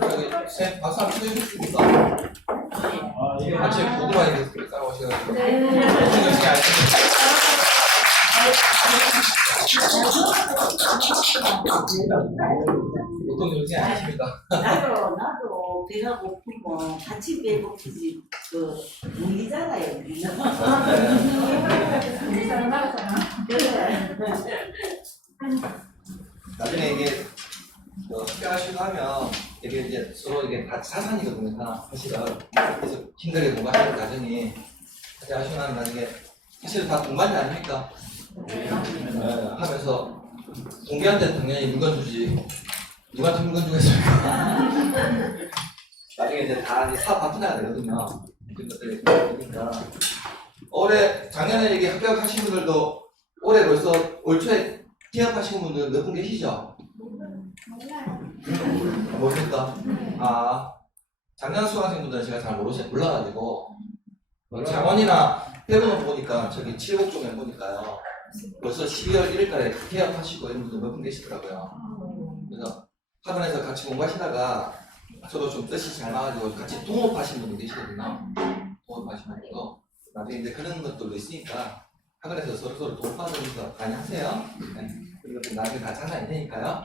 저기 쌤 박수 한번 쳐주시겠습니까? 같이 고구마 이렇게 싸우셔가지고 무슨 열심히 아시죠? 보통 열심히 아십니다. 나도 배가 고프고 같이 배고프지 그 물리잖아요. 우리 사람 알았잖아. 나중에 이게 학교 하시고 하면 이게 이제 서로 이게 다 사산이거든요. 다 사실은. 그래서 힘들게 공부하는 과정이 학교 하시고 나면 나중에 사실 다 동반이 아닙니까? 하면서 동기한테 당연히 물건 주지 누구한테 물건 주겠습니까? 나중에 이제 다 사업 파트너가 되거든요. 그런 것들이 있으니까 올해 작년에 이게 합격하신 분들도 올해 벌써 올 초에 취업하신 분들 몇 분 계시죠? 모릅니까? 작년 수강생분들은 제가 잘 몰라가지고 장원이나 대구는 보니까 저기 칠곡 쪽에 보니까요 벌써 12월 1일까지 개업하시고 이런 분들 몇 분 계시더라고요. 그래서 학원에서 같이 공부하시다가 서로 좀 뜻이 잘 맞아가지고 같이 동업하신 분도 계시거든요. 동업하신 분도 나중에 이제 그런 것들도 있으니까 학원에서 서로 동업하면서 많이 하세요. 네. 그리고 나중에 다 장난이 되니까요.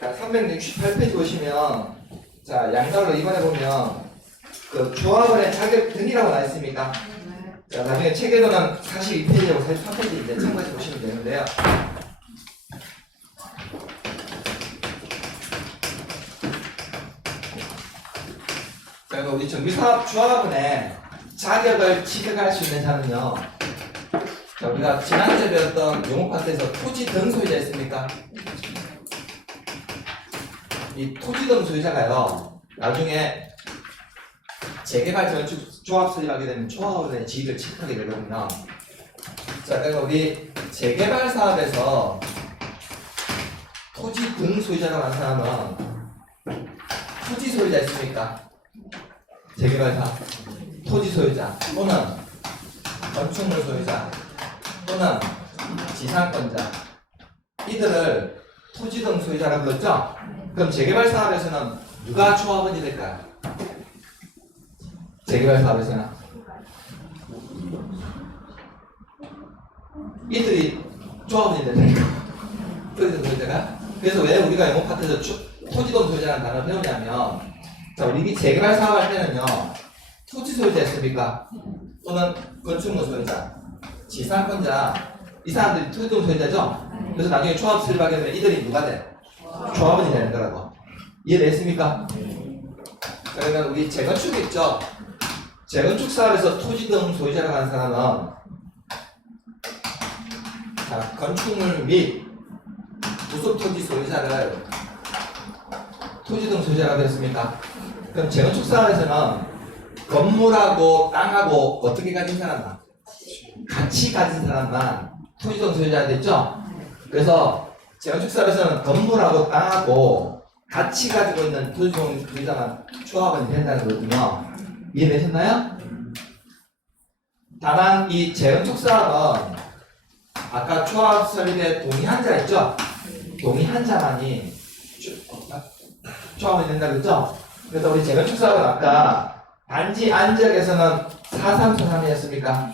자, 368페이지 보시면 자 양달로 이번에 보면 그 조합원의 자격 등이라고 나와 있습니까? 자, 나중에 책에서는 42페이지하고 43페이지 이제 참고해서 보시면 되는데요. 자, 우리 정비사업 조합원의 자격을 취득할 수 있는 자는요. 자, 우리가 지난주에 배웠던 용어 파트에서 토지 등 소유자 있습니까? 이 토지 등 소유자가요. 나중에 재개발 건축 조합 설립하게 되면 조합원의 지위를 취득하게 되거든요. 자, 그러니까 우리 재개발 사업에서 토지 등 소유자라고 하는 사람은 토지 소유자 있습니까? 재개발 사업 토지 소유자 또는 건축물 소유자 또는 지상권자 이들을 토지 등 소유자라고 불렀죠? 그럼 재개발 사업에서는 누가 조합원이 될까요? 재개발 사업에서는 이들이 조합원이 된다니까. 토지 등 소유자가. 그래서 왜 우리가 영어 파트에서 토지 등 소유자라는 단어를 배우냐면 자, 우리 재개발 사업할 때는요 토지 소유자 있습니까? 또는 건축물 소유자, 지상권자 이 사람들이 토지 등 소유자죠? 그래서 나중에 조합 설립하게 되면 이들이 누가 돼? 조합원이 되는 거라고. 이해됐습니까? 그러면 우리 재건축 있죠? 재건축 사업에서 토지 등 소유자라고 하는 사람은 자, 건축물 및 부속 토지 소유자를 토지 등 소유자라고 했습니까? 그럼 재건축 사업에서는 건물하고 땅하고 어떻게 가진 사람만? 같이 가진 사람만 토지 등 소유자가 됐죠? 그래서 재건축 사업에서는 건물하고 땅하고 같이 가지고 있는 토지 등 소유자만 조합원이 된다는 거거든요. 이해되셨나요? 다만 이 재건축 사업은 아까 조합 설립에 동의한 자 있죠? 동의한 자만이 조합원이 된다고 했죠? 그래서 우리 재건축 사업은 아까 단지 안지역에서는 4343이었습니까?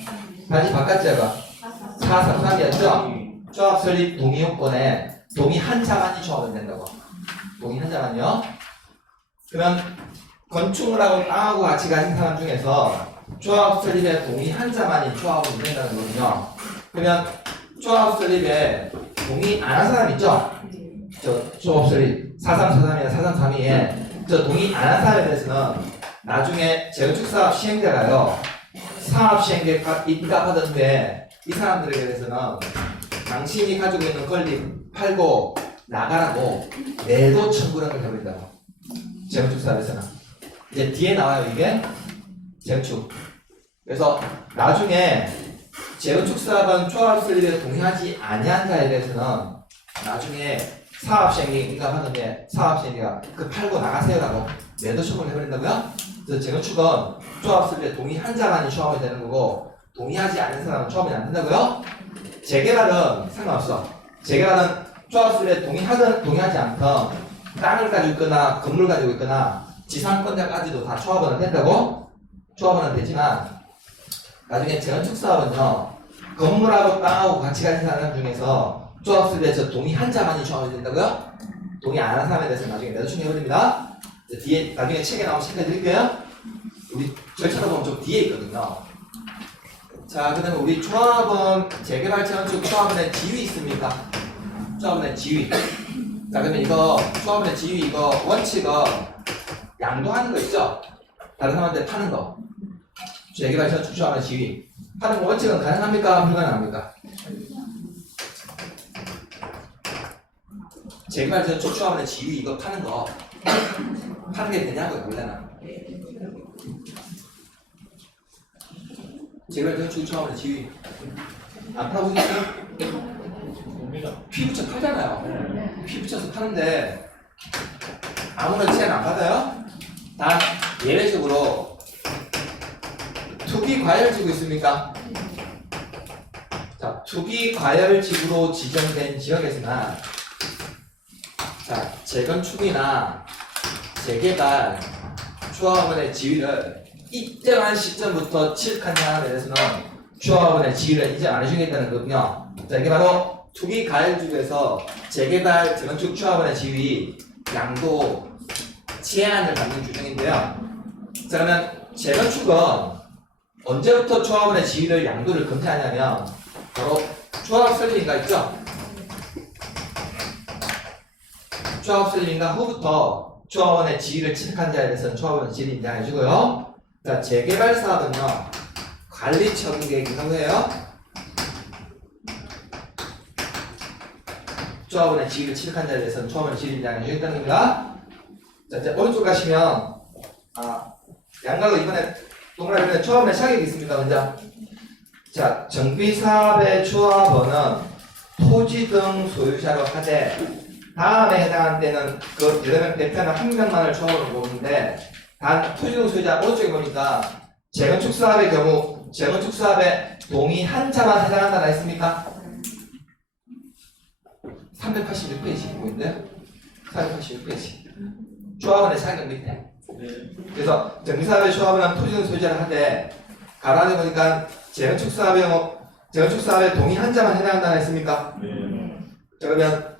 단지 바깥지역은 433이었죠? 조합 설립 동의 요건에 동의한 자만이 조합원이 된다고. 동의한 자만요? 그러면 건축물하고 땅하고 같이 가진 사람 중에서 조합 설립에 동의한 자만이 조합원이 된다는 거거든요. 그러면 조합 설립에 동의 안 한 사람 있죠? 저 조합 설립 4343이나 4332에 저 동의 안 한 사람에 대해서는 나중에 재건축 사업 시행자가요 사업 시행계획 입각하던 후에 이 사람들에 대해서는 당신이 가지고 있는 권리 팔고 나가라고 매도 청구를 해버린다고. 재건축 사업에서는 이제 뒤에 나와요 이게 재건축. 그래서 나중에 재건축 사업은 조합 설립에 동의하지 아니한 자에 대해서는 나중에 사업 시행계획 입각하는데 사업 시행계가 그 팔고 나가세요라고 매도 청구를 해버린다고요. 그래서 재건축은 조합 설립에 동의한 자만이 조합이 되는 거고 동의하지 않는 사람은 조합원이 안 된다고요? 재개발은 상관없어. 재개발은 조합설립에 동의하든 동의하지 않든 땅을 가지고 있거나 건물 가지고 있거나 지상권자까지도 다 조합원은 된다고? 조합원은 되지만 나중에 재건축 사업은요 건물하고 땅하고 같이 가진 사람 중에서 조합설립에서 동의한 자만이 조합이 된다고요? 동의 안 하는 사람에 대해서 나중에 매도청해버립니다. 뒤에 나중에 책에 나오면 체크해드릴게요. 우리 절차로 보면 좀 뒤에 있거든요. 자, 그 다음에 우리 조합원, 재개발 재건축 조합원의 지위 있습니까? 조합원의 지위. 자, 그러면 이거 조합원의 지위 이거 원칙은 양도하는 거 있죠? 다른 사람한테 파는 거. 재개발 재건축 조합원의 지위. 파는 거 원칙은 가능합니까? 불가능합니까? 재개발 재건축 조합원의 지위 이거 파는 거. 파는 게 되냐고요, 원래는. 재개발 재건축 조합원의 지위. 안 팔아보겠어요? 피 붙여 팔잖아요. 피 붙여서 파는데 아무나 제한 안 받아요? 단 예외적으로 투기 과열지구 있습니까? 자, 투기 과열지구로 지정된 지역에서는 자, 재건축이나 재개발 조합원의 지위를 일정한 시점부터 취득한 사람에 대해서는 조합원의 지위를 인정 안 해주겠다는 거군요. 자, 이게 바로 투기 가열지구에서 재개발 재건축 조합원의 지위 양도 제한을 받는 규정인데요. 자, 그러면 재건축은 언제부터 조합원의 지위를 양도를 금지하냐면 바로 조합 설립인가 있죠? 조합 설립인가 후부터 조합원의 지위를 취득한 자에 대해서는 조합원의 지위를 인정해주고요. 자, 재개발 사업은요 관리 처분 계획이 뭐예요? 조합원의 지위를 취득한 자에 대해서는 조합원의 지위를 인정해주겠다는 겁니다. 자, 이제 오른쪽 가시면 양갈로 이번에 동그라미 조합원의 자격이 있습니다. 먼저 자, 정비사업의 조합원은 토지 등 소유자로 하되 다음에 해당하는 때는 그 여러 명 대표는 한 명만을 조합원으로 보는데 단 토지 등 소유자 오른쪽에 보니까 재건축 사업의 경우 재건축 사업에 동의한 자만 해당한다가 있습니까? 386페이지 보고 있는데요. 386페이지 조합원의 자격 밑에 그래서 정비사업의 조합원은 토지 등 소유자를 하되 가라앉아 보니까 재건축 사업의 경우 재건축 사업에 동의한 자만 해당한다가 있습니까? 자, 그러면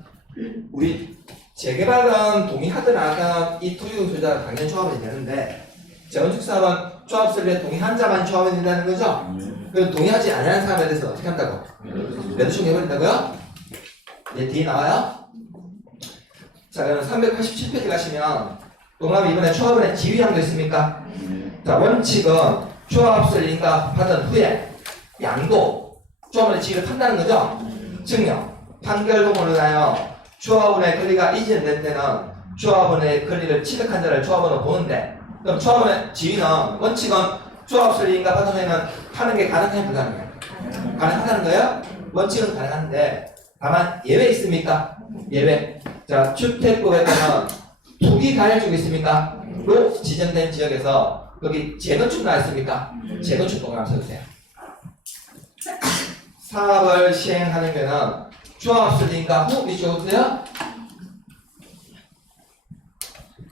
우리 재개발은 동의하든 안 하든 이 토지 등 소유자가 당연히 조합원이 되는데 재건축 사업은 조합 설립에 동의한 자만 조합원이 된다는 거죠? 그럼 동의하지 않는 사람에 대해서 어떻게 한다고? 매도청 해버린다고요? 예, 뒤에 나와요? 자, 그러면 387페이지 가시면 동남아 이번에 조합원의 지위양도 있습니까? 자, 원칙은 조합설 인가받은 후에 양도 조합원의 지위를 판다는 거죠? 증명 판결 동원을 인하여 조합원의 권리가 이전된 때는 조합원의 권리를 취득한 자를 조합원으로 보는데 그럼 조합원의 지위는 원칙은 조합설 인가받은 후에는 파는 게 가능해 불가능해요? 가능하다는 거예요? 원칙은 가능한데 다만 예외 있습니까? 예외. 자, 주택법에 따르면 투기 가열지구 있습니까? 로 지정된 지역에서 거기 재건축 나와 있습니까? 재건축 동그라미 써주세요. 사업을 시행하는 경우는 조합 설립인가 후 밑줄 보세요.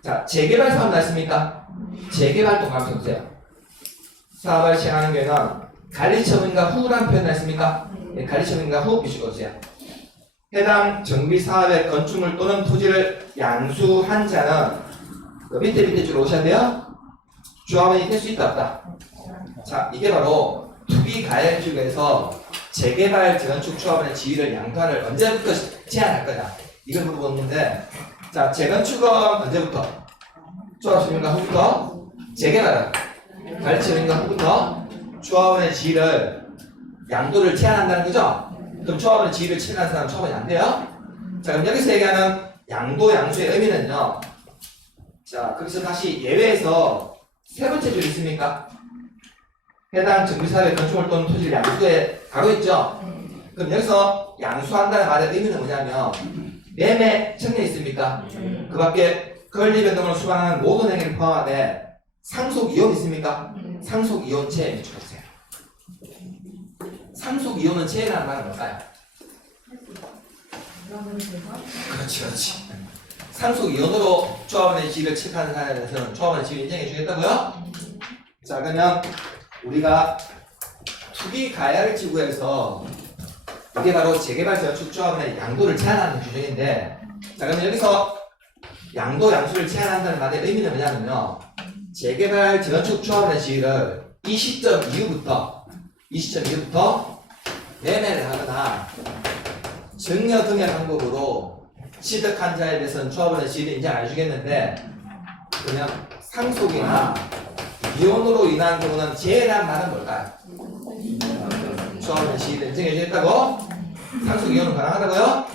자, 재개발 사업 나와 있습니까? 재개발 동그라미 써주세요. 사업을 시행하는 경우는 관리처분인가 후라는 표현 나와 있습니까? 네, 관리처분인가 후 밑줄 보세요. 해당 정비사업의 건축물 또는 토지를 양수한 자는 그 밑에 줄 오셔야 돼요. 조합원이 될 수 있다 없다. 자, 이게 바로 투기 가열지구에서 재개발 재건축 조합원의 지위를 양도를 언제부터 제한할 거냐 이걸 물어보는데 자, 재건축은 언제부터? 조합원인가 후부터? 재개발은 관리처분인가 후부터? 조합원의 지위를 양도를 제한한다는 거죠? 그럼 조합원의 지위를 취득한 사람은 조합원이 안 돼요? 자, 그럼 여기서 얘기하는 양도, 양수의 의미는요. 자, 거기서 다시 예외에서 세 번째 줄 있습니까? 해당 정비사업의 건축물 또는 토지를 양수에 가고 있죠? 그럼 여기서 양수한다는 말의 의미는 뭐냐면 매매 청약이 있습니까? 그 밖에 권리변동을 수반하는 모든 행위를 포함하되 상속 이혼 있습니까? 상속 이혼체에 주어주세요. 상속 이혼은 제외라는 말은 뭘까요? 그렇지, 그렇지. 상속 이혼으로 조합원의 지위를 체크하는 사람에 대해서는 조합원의 지위를 인정해 주겠다고요? 자, 그러면 우리가 투기 가야를 지구에서 이게 바로 재개발 재건축 조합원의 양도를 제한하는 규정인데, 자, 그러면 여기서 양도 양수를 제한한다는 말의 의미는 뭐냐면요, 재개발 재건축 조합원의 지위를 이 시점 이후부터 매매를 하거나 증여 등의 방법으로 취득한 자에 대해서는 조합원의 지위를 인정 안 해주겠는데, 그러면 상속이나 이혼으로 인한 경우는 제외란 말은 뭘까요? 조합원의 지위를 인정해 주겠다고? 상속 이혼은 가능하다고요?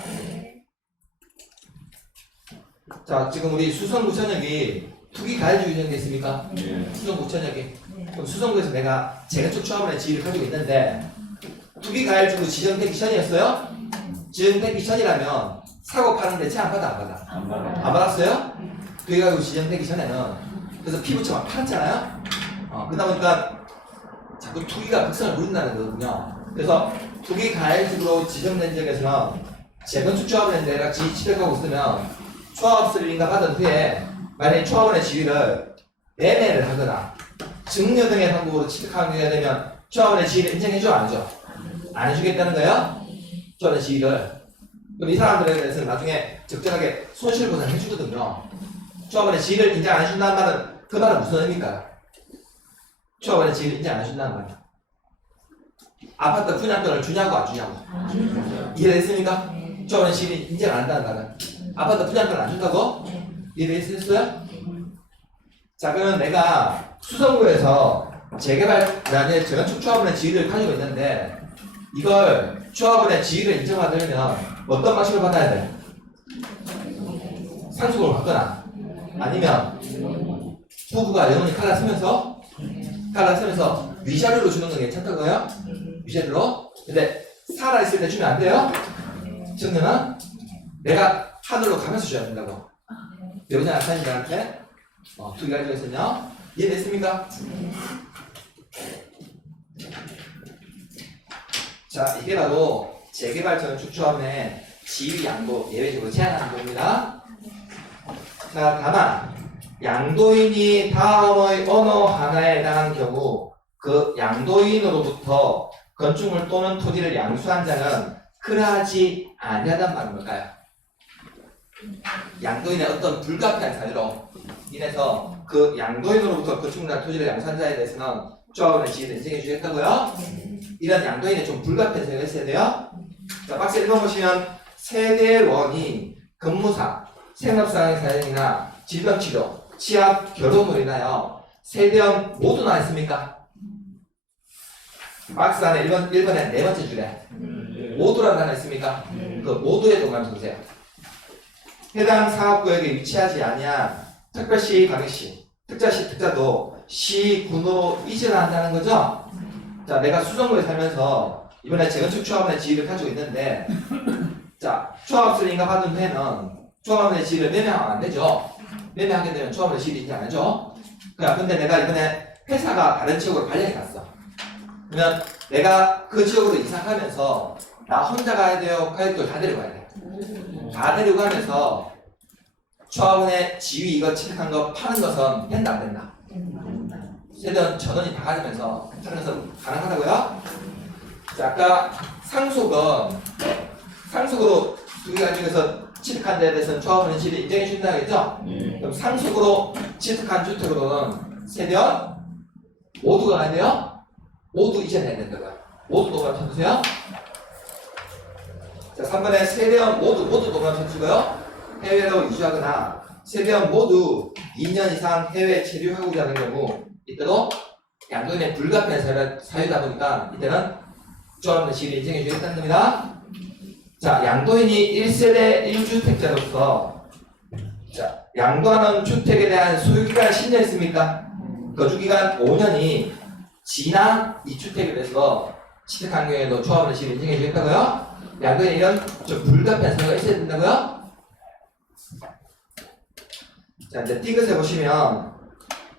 자, 지금 우리 수성구천역이 투기 가해주 규정돼 있습니까? 수성구천역이. 그럼 수성구에서 내가 재건축 조합원의 지위를 가지고 있는데 투기 가해주로 지정되기 전이었어요? 지정되기 전이라면 사고 파는데 제안 받아 안 받아? 안 받았어요? 투기 가해주 지정되기 전에는 그래서 피부처만 팔았잖아요? 그러다 보니까 자꾸 투기가 극성을 부린다는 거거든요. 그래서 투기 가해주로 지정된 지역에서는 재건축 조합원의 내가 지위 취득하고 있으면 조합수를 인가받은 후에 만약에 조합원의 지위를 매매를 하거나 증여 등의 방법으로 취득하게 되면 조합원의 지위를 인정해줘 안 해줘? 안 해주겠다는 거예요? 조합원의 지위를. 그럼 이 사람들에 대해서는 나중에 적절하게 손실보상을 해주거든요. 조합원의 지위를 인정 안 해준다는 말은 그 말은 무슨 의미일까요? 조합원의 지위를 인정 안 해준다는 말이에요. 아파트 분양권을 주냐고 안 주냐고. 이해됐습니까? 조합원의 지위를 인정 안 한다는 말은 아파트 분양권을 안 준다고? 이해됐어요? 자, 그러면 내가 수성구에서 재개발, 그다음에 재건축 조합원의 지위를 가지고 있는데 이걸 조합원의 지위를 인정받으려면 어떤 방식을 받아야 돼? 상속을 받거나 아니면 부부가 영원히 갈라서면서 위자료로 주는 건 괜찮다고요? 위자료로? 근데 살아있을 때 주면 안 돼요? 증여는 내가 하늘로 가면서 줘야 된다고. 여자 약사님들한테 두 가지가 있었냐? 이해됐습니까? 자, 이게 바로 재개발 재건축 조합의 지위 양도 예외적으로 제한하는 겁니다. 자, 다만 양도인이 다음의 어느 하나에 해당한 경우 그 양도인으로부터 건축물 또는 토지를 양수한 자는 그러하지 아니하단 말은 뭘까요? 양도인의 어떤 불가피한 사유로 인해서 그 양도인으로부터 건축물이나 토지를 양수한 자에 대해서는 조합원의 지위를 인정해 주겠다고요? 이런 양도인의 좀 불가피한 사유가 있어야 돼요. 자, 박스 1번 보시면 세대원이 근무상, 생업상의 사연이나 질병치료, 취업, 결혼으로 인하여 세대원 모두 나와 있습니까? 박스 안에 1번에 네 번째 줄에 모두라는 단어 있습니까? 그 모두에 동그라미 쳐주세요. 해당 사업구역에 위치하지 아니한 특별시, 광역시, 특자시, 특자도 시군으로 이전한다는 거죠? 자, 내가 수성구에 살면서 이번에 재건축 조합원의 지위를 가지고 있는데 자, 조합수를 인가받은 후에는 조합원의 지위를 매매하면 안 되죠? 매매하게 되면 조합원의 지위를 인정 안 하죠? 근데 내가 이번에 회사가 다른 지역으로 발령이 갔어. 그러면 내가 그 지역으로 이사 가면서 나 혼자 가야 돼요? 가족들 다 데려가야 돼. 다 데리고 가면서 조합원의 지위 이거 취득한 거 파는 것은 된다 안 된다? 세대원 전원이 다 가지면서 하는 것은 가능하다고요? 자, 아까 상속으로 두 개 가지고서 취득한 데에 대해서는 조합원의 지위를 인정해 준다 하겠죠? 그럼 상속으로 취득한 주택으로는 세대원 모두가 가야 돼요? 모두 이전해야 된다고요. 모두 동그라미 쳐주세요. 자, 3번에 세대원 모두 동그라미 쳐주고요. 해외로 이주하거나 세대원 모두 2년 이상 해외에 체류하고자 하는 경우 이때도 양도인의 불가피한 사유다 보니까 이때는 조합원의 지위를 인정해 주겠다는 겁니다. 자, 양도인이 1세대 1주택자로서 자, 양도하는 주택에 대한 소유기간 10년 있습니까? 거주기간 5년이 지난 이 주택에 대해서 취득한 경우에도 조합원의 지위를 인정해 주겠다고요? 양도인에 이런 좀 불가피한 사유가 있어야 된다고요? 자, 이제 띠긋에 보시면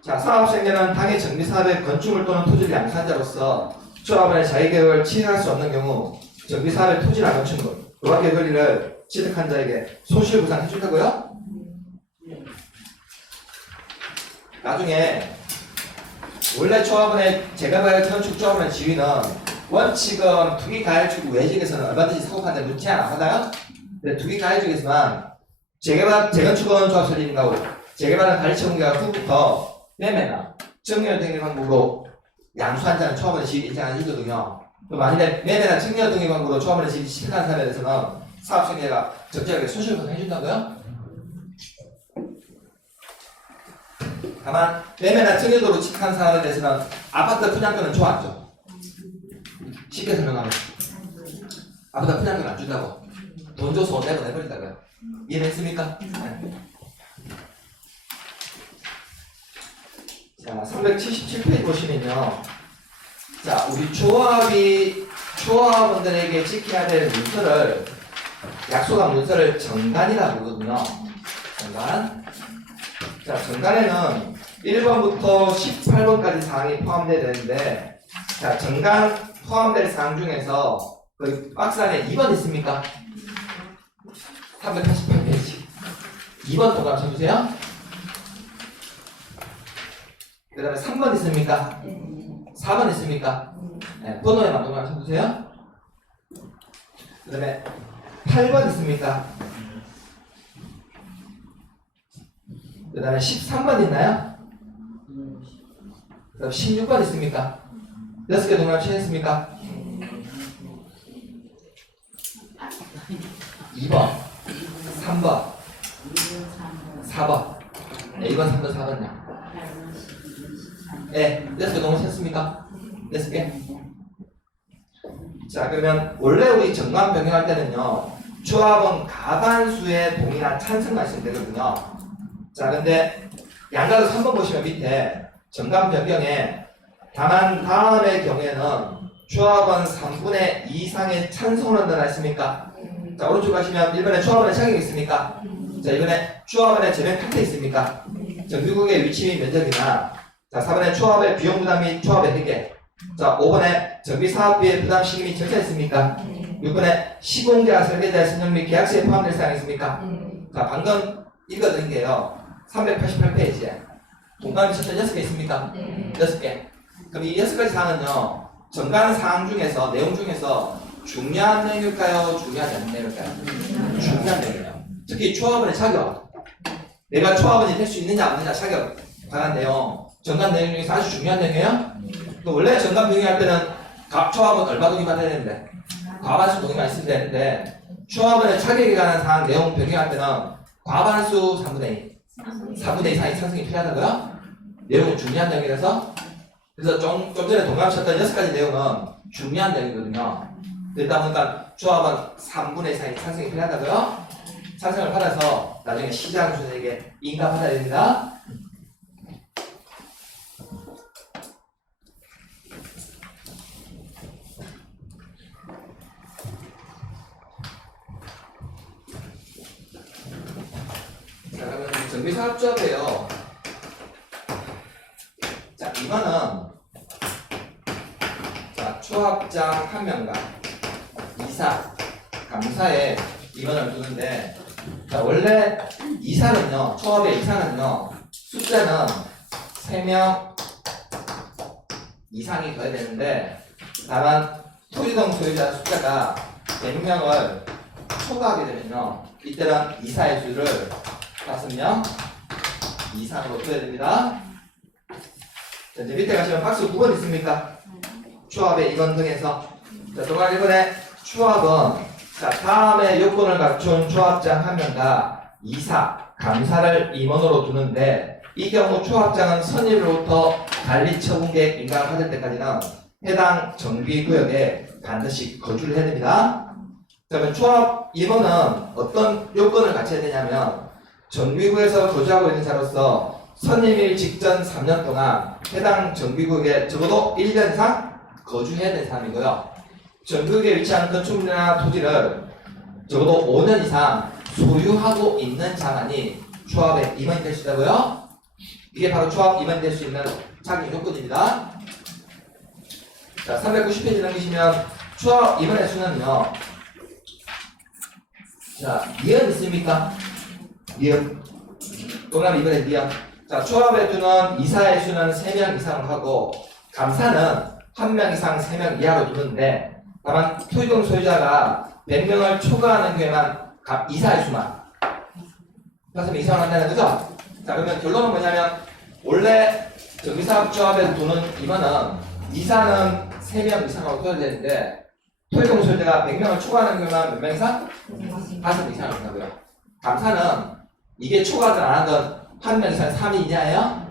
자, 사업생계는 당의 정비사업의 건축물 또는 토지를 양수한 자로서 조합원의 자기계획을 취할 수 없는 경우 정비사업의 토지나 건축물, 노학의 권리를 취득한 자에게 손실보상 해준다고요? 나중에 원래 조합원의 재개발 건축 조합원의 지위는 원칙은 투기 가해주고 외직에서는 얼마든지 사고판에 놓지 않아 하나요? 근데 투기 가해주에서만 재건축은 조합 설립인가고 재개발은 관리처분계가 후부터 매매나 증여 등의 방법으로 양수한 자는 조합원의 지위를 인정하는 일거든요. 만일에 매매나 증여 등의 방법으로 조합원의 지위를 취득한 사람에 대해서는 사업성계가 적절하게 손실보상 해준다고요? 다만 매매나 증여도로 취득한 사람에 대해서는 아파트 분양권은 줘 안 줘? 쉽게 설명하면 아파트 분양권 안 준다고 돈 줘서 돈 내고 내버린다고요. 이해됐습니까? 네. 자 377페이지 보시면요, 자 우리 조합원들에게 지켜야 될 문서를 약속한 문서를 정간이라고 부르거든요. 정간. 자, 정간에는 1번부터 18번까지 사항이 포함되어야 되는데, 자, 정간 포함될 사항 중에서 그 박스 안에 2번 있습니까? 388페이지. 2번 동그라미 쳐주세요. 그 다음에 3번 있습니까? 4번 있습니까? 네, 번호에만 동그라미 쳐주세요. 그 다음에 8번 있습니까? 그 다음에 13번 있나요? 그 다음 16번 있습니까? 6개 동그라미 치셨습니까? 2번, 3번, 4번. 네, 2번, 3번, 4번요. 네, 6개 동그라미 치셨습니까? 6개? 자, 그러면 원래 우리 정관 변경할 때는요, 조합원 가반수의 동의나 찬성만 있으면 되거든요. 자, 근데 양가로 3번 보시면 밑에 정관 변경에 다만 다음의 경우에는 조합원 3분의 2 이상의 찬성을 넣어라 했습니까? 자, 오른쪽 가시면 1번에 조합원의 자격이 있습니까? 자, 2번에 조합원의 제명 카트 있습니까? 정비국의 위치 및 면적이나, 자, 4번에 조합의 비용 부담 및 조합의 회계, 자, 5번에 정비사업비의 부담 시기 및 절차 있습니까? 6번에 시공자, 설계자의 선정 및 계약서에 포함될 사항이 있습니까? 자, 방금 읽어드린 게요, 388페이지에 동그라미 쳤던 6개 있습니까? 6개. 그럼 이 6가지 사항은요, 정관 사항 중에서, 내용 중에서 중요한 내용일까요? 중요하지 않은 내용일까요? 중요한 내용이에요. 특히 조합원의 자격, 내가 조합원이 될 수 있느냐 없느냐 자격 관한 내용, 정관 내용 중에서 아주 중요한 내용이에요. 또 원래 정관 변경할 때는 조합원 얼마 동의만 해야 되는데 과반수 동의만 있으면 되는데, 조합원의 자격에 관한 사항 내용 변경할 때는 과반수 3분의 2상의 찬성이 필요하다고요? 내용은 중요한 내용이라서. 그래서 좀 전에 동그라미 쳤던 6가지 내용은 중요한 내용이거든요. 그러다 보니까 조합원 3분의 2상의 찬성이 필요하다고요? 찬성을 받아서 나중에 시장 주인에게 인가받아야 됩니다. 자, 그러면 정비사업조합이에요. 자, 이거는 자, 조합장 1명과 이사, 감사에 임원을 두는데, 자, 원래 이사는요, 조합의 이사는요, 숫자는 3명 이상이 더해야 되는데, 다만 토지동 소유자 숫자가 100명을 초과하게 되면요, 이때는 이사의 수를 5명 이상으로 둬야 됩니다. 자, 이제 밑에 가시면 박스 9번 있습니까? 조합의 임원 등에서. 자, 동안 1번에 조합은, 자, 다음에 요건을 갖춘 조합장 1명과 이사, 감사를 임원으로 두는데, 이 경우 조합장은 선임으로부터 관리처분계획 인가를 받을 때까지는 해당 정비구역에 반드시 거주를 해야 됩니다. 그러면 조합 임원은 어떤 요건을 갖춰야 되냐면, 정비구에서 거주하고 있는 자로서 선임일 직전 3년 동안 해당 정비구역에 적어도 1년 이상 거주해야 되는 사람이고요. 정비구역에 위치한 건축물이나 토지를 적어도 5년 이상 소유하고 있는 자만이 조합의 임원이 될 수 있다고요. 이게 바로 조합 임원이 될 수 있는 자격 요건입니다. 자, 390페이지 넘기시면 초합 이번의 수는요. 자, 니은 있습니까? 니은. 동남 이번에 니은. 자, 초합의 수는 이사의 수는 3명 이상을 하고 감사는 1명 이상 3명 이하로 두는데 다만 토지동 소유자가 100명을 초과하는 경우에만 이사의 수만 그래서 이상을 한다는 거죠? 자, 그러면 결론은 뭐냐면 원래 정비사업 조합에서 두는 이거는 이사는 3명 이상으로 둬야 되는데 토지동 소유자가 100명을 초과하는 경우에만 몇 명 이상? 5명 이상을 한다고요. 감사는 이게 초과하든 안 하든 1명 이상 3이 이하예요?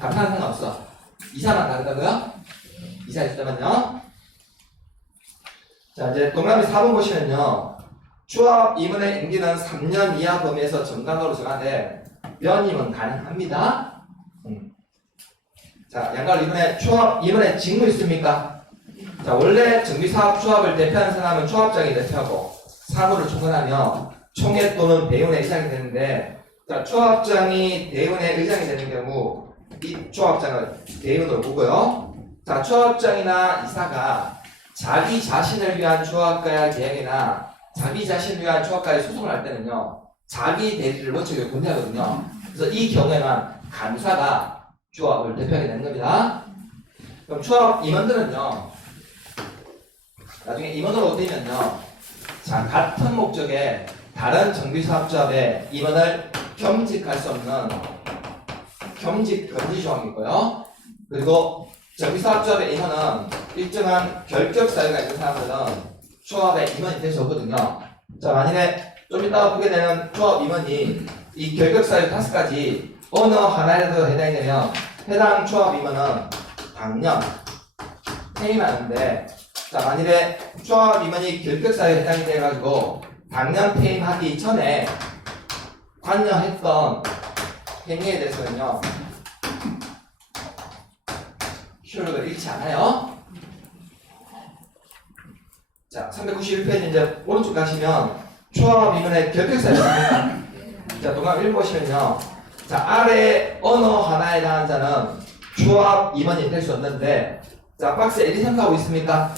감사는 상관없어. 이사만 다르다고요? 이사 있으면요. 자, 이제 동그라미 4번 보시면요. 초합 이문의 임기는 3년 이하 범위에서 정당으로 정하되 면임은 가능합니다. 자, 양갈 이문에 초합 이문에 직무 있습니까? 자, 원래 정비사업 초합을 대표하는 사람은 초합장이 대표하고 사무를 총괄하며 총회 또는 대운의 의장이 되는데 자, 초합장이 대운의 의장이 되는 경우 이 초합장을 대운으로 보고요. 자, 초합장이나 이사가 자기 자신을 위한 초합가의 계획이나 자기 자신을 위한 초합가의 소송을 할 때는요, 자기 대리를 원칙에 군대하거든요. 그래서 이 경우에만 간사가 초합을 대표하게 되는 겁니다. 그럼 초합 임원들은요, 나중에 임원으로 되면요, 자, 같은 목적에 다른 정비사업조합의 임원을 겸직할 수 없는 겸직 금지 조항이고요. 그리고 정비사업조합의 임원은 일정한 결격 사유가 있는 사람들은 초합의 임원이 될 수 없거든요. 자, 만일에 좀 이따가 보게 되는 초합 임원이 이 결격 사유 5가지 어느 하나에도 해당이 되면 해당 초합 임원은 당연 퇴임하는데 자, 만일에 초합 임원이 결격 사유에 해당이 돼가지고 당연 퇴임하기 전에 관여했던 행위에 대해서는요 효력을 잃지 않아요. 자, 391페이지 이제 오른쪽 가시면 초합 임원의 결격사유 있습니다. 자, 동그라미 1 보시면요. 자, 아래 어느 하나에 해당한 자는 초합 임원이 될 수 없는데 자, 박스에 에디션하고 있습니까?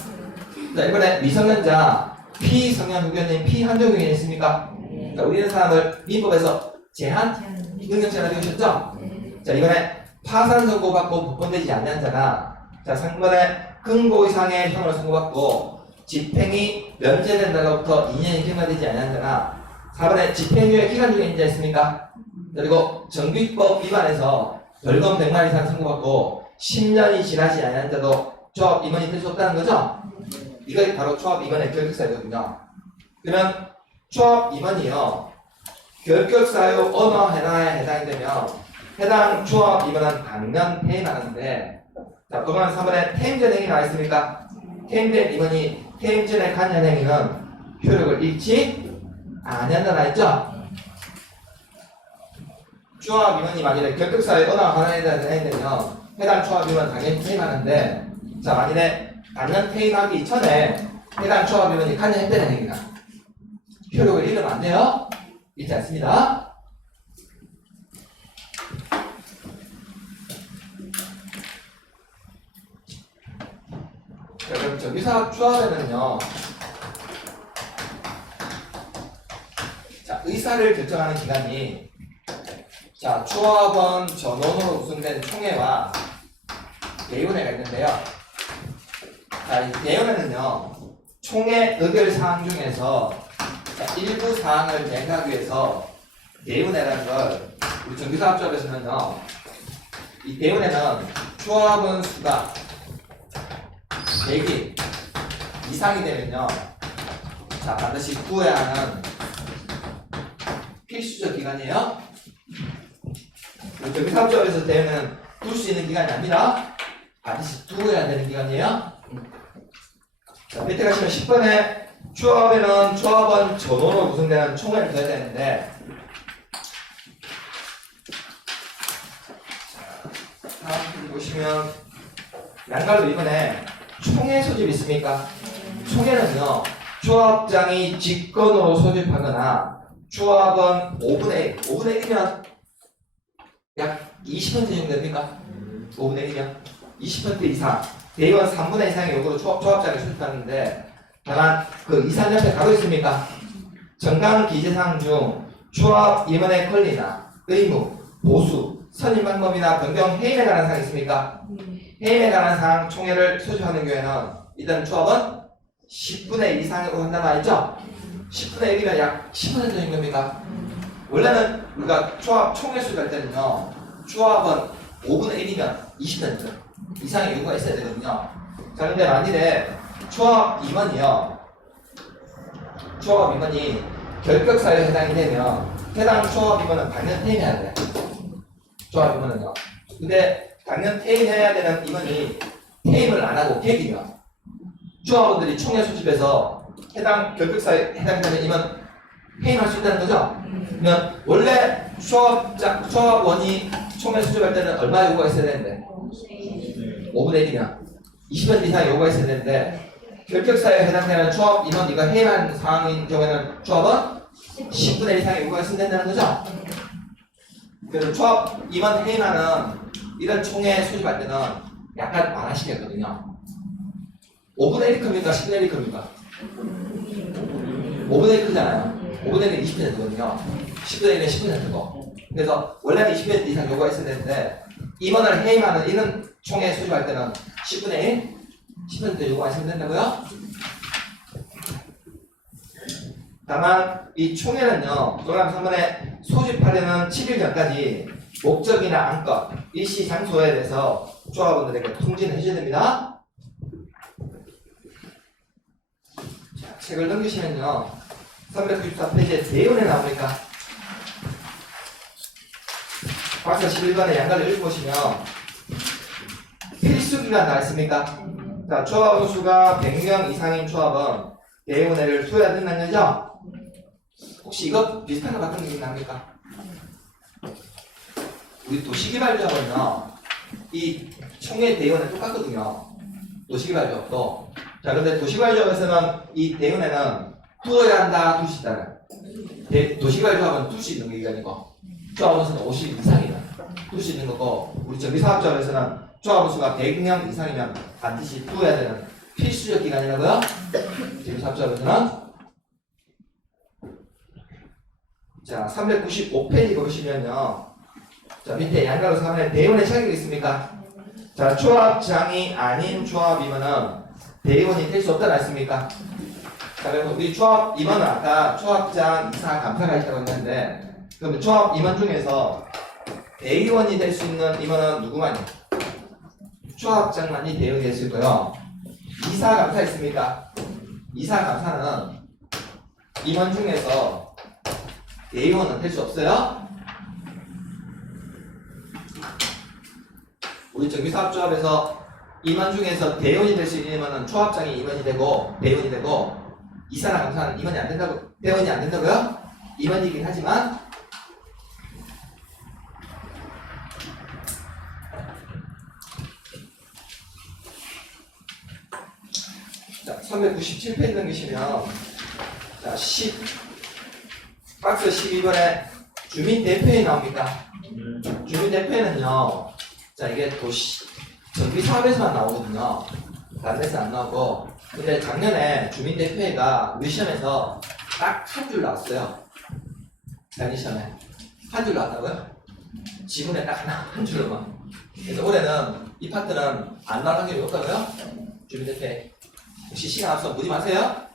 자, 이번에 미성년자 피성년 후견인 피한정 후견인 있습니까? 자, 우리는 사람을 민법에서 제한 능력자가 되셨죠? 자, 이번에 파산 선고받고 복권되지 않는 자가 자, 상권의 근고 이상의 형을 선고받고 집행이 면제된 날로부터 2년이 경과되지 않는 자나 4번에 집행유예 기간 중에 인자 있습니까? 그리고 정비법 위반해서 벌금 100만 이상 선고받고 10년이 지나지 않는 자도 초합 임원이 될 수 없다는 거죠? 이게 바로 초합 임원의 결격사유거든요. 그러면 초합 임원이요. 결격사유 어느 하나에 해당이 되면 해당 초합 임원은 당연 퇴임하는데 자, 그러면 3번에 퇴임전 행위 나와 있습니까? 퇴임된 임원이 퇴임전의 관련 행위는 효력을 잃지 않는다 나와 있죠? 초합 임원이 만일에 결격사유 어느 하나에 해당이 되면 해당 초합 임원은 당연히 퇴임하는데 자, 만일에 당연 퇴임하기 전에 해당 초합 임원이 관여했다는 행위가 효력을 잃으면 안 돼요? 잃지 않습니다. 자, 그럼 정비사업 조합에는요, 자, 의사를 결정하는 기관이 자, 조합원 전원으로 구성된 총회와 대의원회가 있는데요. 자, 이 대의원회는요, 총회 의결 사항 중에서 자, 일부 사항을 대행하기 위해서 대의원회라는 걸 우리 정비사업조합에서는요, 이 대의원회는 조합원 수가 100인 이상이 되면요, 자, 반드시 구해야 하는 필수적 기간이에요. 정비사업조합에서 대회는 둘 수 있는 기간이 아니라 반드시 두어야 되는 기간이에요. 자, 밑에 가시면 10번에 조합에는 조합원 전원으로 구성되는 총회를 둬야 되는데 자, 다음 페이지 보시면 양갈로 이번에 총회 소집 있습니까? 총회는요, 조합장이 직권으로 소집하거나 조합원 5분의 1이면 약 20% 정도 됩니까? 5분의 1이면 20% 이상 대의원 3분의 이상의 요구로 조합장을 수립하는데 다만 그 이상 옆에 가고 있습니까? 정강 기재사항 중 조합 임원의 권리나 의무, 보수, 선임 방법이나 변경 해임에 관한 사항이 있습니까? 해임에 관한 사항 총회를 소집하는 경우에는 일단 조합은 10분의 1 이상으로 한다는 말 있죠? 10분의 1이면 약 10% 정도입니까? 원래는 우리가 조합 총회 수립할 때는요, 조합은 5분의 1이면 20% 이상의 요구가 있어야 되거든요. 자, 근데 만일에 조합 임원이 결격사유에 해당이 되면 해당 조합 임원은 당연 퇴임해야 돼. 조합 임원은요. 근데 당연 퇴임해야 되는 임원이 퇴임을 안 하고 계기면 조합원들이 총회 소집해서 해당 결격사유에 해당되는 임원 퇴임할 수 있다는 거죠. 그러면 원래 조합원이 총회 소집할 때는 얼마 요구가 있어야 되는데 5분의 1이면 20분 이상 요구가 있어야 되는데 결격사유에 해당되는 조합 임원 이거 해임한 상황인 경우에는 조합은 10분의 1 이상의 요구가 있으면 된다는 거죠. 그래서 조합 임원 해임하는 이런 총회 소집할 때는 약간 완화시켰거든요. 5분의 1이 큽니까? 10분의 1이 큽니까? 5분의 1 크잖아요. 5분의 1은 20%거든요. 10분의 1은 10%고. 그래서 원래는 20% 이상 요구가 있어야 되는데 임원을 해임하는 이런 총회 소집할 때는 10분의 1, 10% 요구가 있으면 된다고요? 다만 이 총회는요, 프로그램 3번에 소집하려는 7일 전까지 목적이나 안건, 일시 장소에 대해서 조합원들에게 통지를 해줘야 됩니다. 자, 책을 넘기시면요, 394페이지에 대운에 나오니까 박사 11번의 양가를 읽어보시면 필수기간 나와 있습니까? 자, 조합원 수가 100명 이상인 조합은 대운회를 수여야 된다는 거죠? 혹시 이거 비슷한 거 같은 게 납니까? 우리 도시개발조합은요, 이 총회 대운회 똑같거든요. 도시개발조합도. 자, 근데 도시개발조합에서는 이 대운회는 두어야 한다, 둘 수 있다는. 도시개발조합은 둘 수 있는 게 기간이고, 조합원수는 50 이상이면 둘 수 있는 거고, 우리 정비사업조합에서는 조합원 수가 100명 이상이면 반드시 두어야 되는 필수적 기간이라고요? 정비사업조합에서는. 자, 395페이지 보시면요. 자, 밑에 양가로 3번에 대의원의 자격이 있습니까? 자, 조합장이 아닌 조합 임원은 대의원이 될 수 없다고 했습니까? 자, 그래서 우리 조합 임원은 아까 조합장, 이사, 감사가 있다고 했는데, 그러면 조합 임원 중에서 대의원이 될 수 있는 임원은 누구만이? 조합장만이 대의원이 될 수 있고요. 이사, 감사 있습니까? 이사, 감사는 임원 중에서 대의원은 될 수 없어요? 우리 정비사업조합에서 임원 중에서 대의원이 될 수 있는 임원은 조합장이 임원이 되고 대의원이 되고 이사나 감사는 임원이 안 된다고 대의원이 안 된다고요? 임원이긴 하지만 자 397페이지 넘기시면 자 박스 12번에 주민 대표에 나옵니까? 주민 대표에는요, 자 이게 도시 정비 사업에서만 나오거든요. 다른 데서 안 나오고. 근데 작년에 주민 대표회가 우리 시험에서 딱 한 줄 나왔어요. 작년 시험에 한 줄 나왔다고요? 지문에 딱 한 줄로만. 그래서 올해는 이 파트는 안 나올 확률이 높다고요? 주민 대표회. 혹시 시간 앞서 묻지 마세요.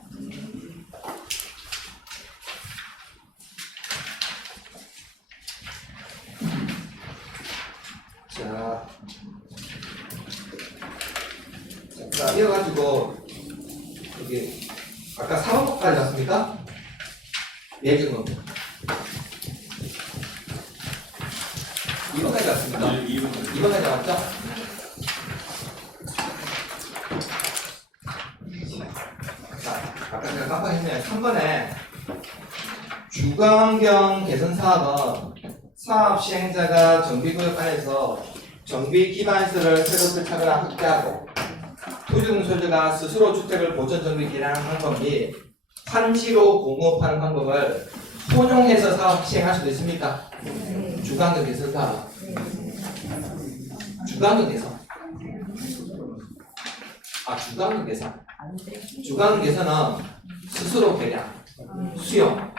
자, 이어가지고 여기 아까 4번까지 왔습니까? 예증론 2번까지 왔습니까? 2번까지 왔죠? 자, 아까 제가 깜빡했네요. 3번에 주거환경 개선 사업은 사업 시행자가 정비구역 안에서 정비 기반시설을 새로 설치하거나 확대하고 토지등 소유자가 스스로 주택을 보전 정비 기능하는 방법 및 환지로 공급하는 방법을 혼용해서 사업 시행할 수도 있습니까? 주거환경 개선 사업. 주거환경 개선. 주관 계산. 안 돼. 주관 계산은 스스로 계량, 수용,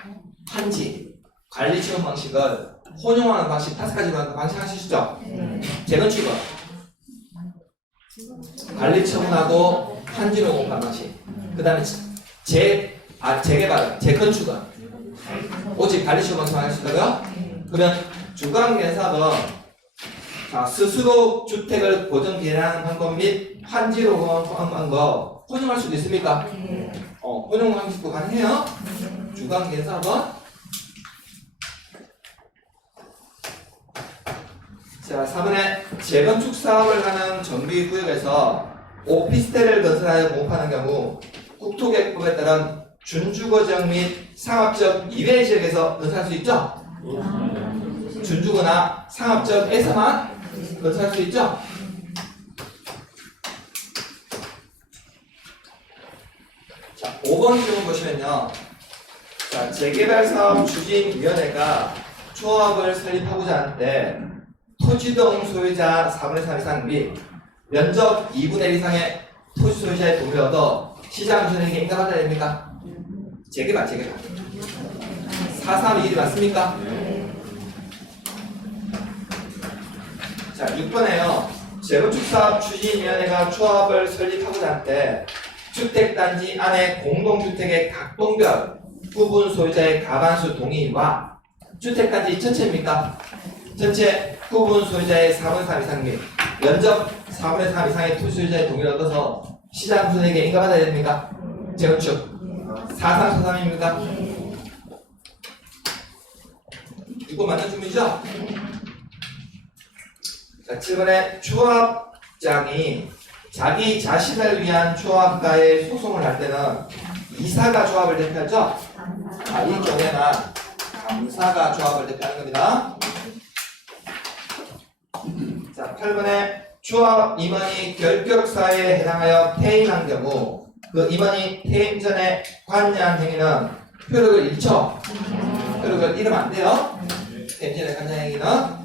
판지, 관리 지원 방식을 혼용하는 방식 5가지 방식 하시죠? 재건축은 관리 처분하고 판지로 공간 방식. 그 다음에 재개발, 재건축은 오직 관리 처분 방식 하시다고요? 그러면 주관 계산은 스스로 주택을 고정 계량하는 방법 및 판지로 공간 거 혼용할 수도 있습니까? 혼용 방식도 가능해요. 주관 계산은 자, 4번에 재건축 사업을 하는 정비구역에서 오피스텔을 건설하여 공급하는 경우 국토계획법에 따른 준주거지역 및 상업지역 이외의 지역에서 건설할 수 있죠? 준주거나 상업지역에서만 건설할 수 있죠? 자, 5번 질문 보시면요. 자, 재개발사업 추진위원회가 조합을 설립하고자 하는데 토지동 소유자 4분의 3 이상 및 면적 2분의 1 이상의 토지 소유자의 동의를 얻어 시장 주인에게 인가받아야 됩니까? 재개발 431이 맞습니까? 자, 6번에요. 재건축사업 추진위원회가 조합을 설립하고자 할 때 주택단지 안에 공동주택의 각동별 부분 소유자의 과반수 동의와 주택단지 전체입니까? 전체 부분 소유자의 4분의 3 이상 및 면적 4분의 3 이상의 토지 소유자의 동의를 얻어서 시장 주인에게 인가받아야 됩니까? 재건축 4343입니까? 6번 맞는 주문이죠? 자, 7번에 조합장이 자기 자신을 위한 조합가의 소송을 할 때는 이사가 조합을 대표하죠? 이 경우에는 감사가 조합을 대표하는 겁니다. 자, 8번에 조합 임원이 결격사에 해당하여 퇴임한 경우 그 임원이 퇴임 전에 관여한 행위는 효력을 잃죠? 효력을 잃으면 안 돼요. 퇴임 전에 관여한 행위는.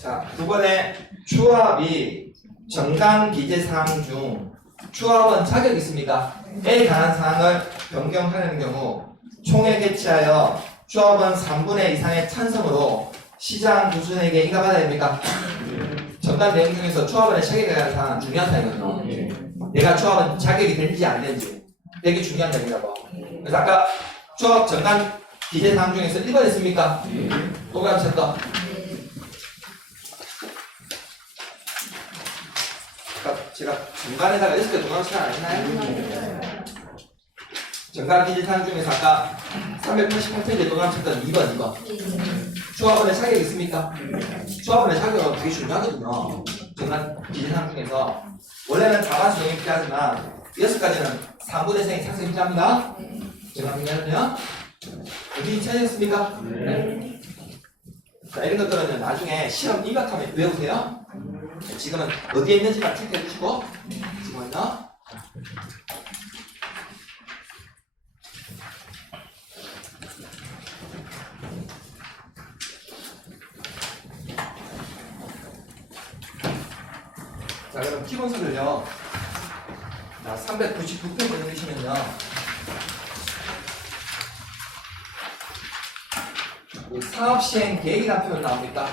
자, 9번에 조합이 정당 기재 사항 중 조합은 자격이 있습니까? 에 관한 사항을 변경하려는 경우 총회 개최하여 조합은 3분의 2 이상의 찬성으로 시장 구순에게 인가받아야 됩니까? 정당 내용 중에서 조합원의 자격에 관한 사항은 중요한 사항이거든요. 내가 조합은 자격이 되는지 안 되는지 되게 중요한 점이라고. 그래서 아까 조합 정당 기재 사항 중에서 1번 있습니까? 동그라미 쳤다. 제가 중간에다가 6개 동그라미 안 했나요? 정당 기재 사항 중에서 아까 388페이지에 동그라미 쳤던 2번. 조합원의 자격이 있습니까? 조합원의 자격은 되게 중요하거든요. 정당 기재 사항 중에서 원래는 과반수 동의 필요하지만 6가지는 3분의 3이 찬성이 필요합니다. 정당 기재는요? 어디 찾으셨습니까? 네. 자, 이런 것들은 나중에 시험 임박하면 외우세요. 지금은 어디에 있는지만 체크해 주시고 지금은요. 자, 그럼 기본서를요. 399페이지 누르시면요. 이 사업 시행 계획이라는 표현 나옵니까?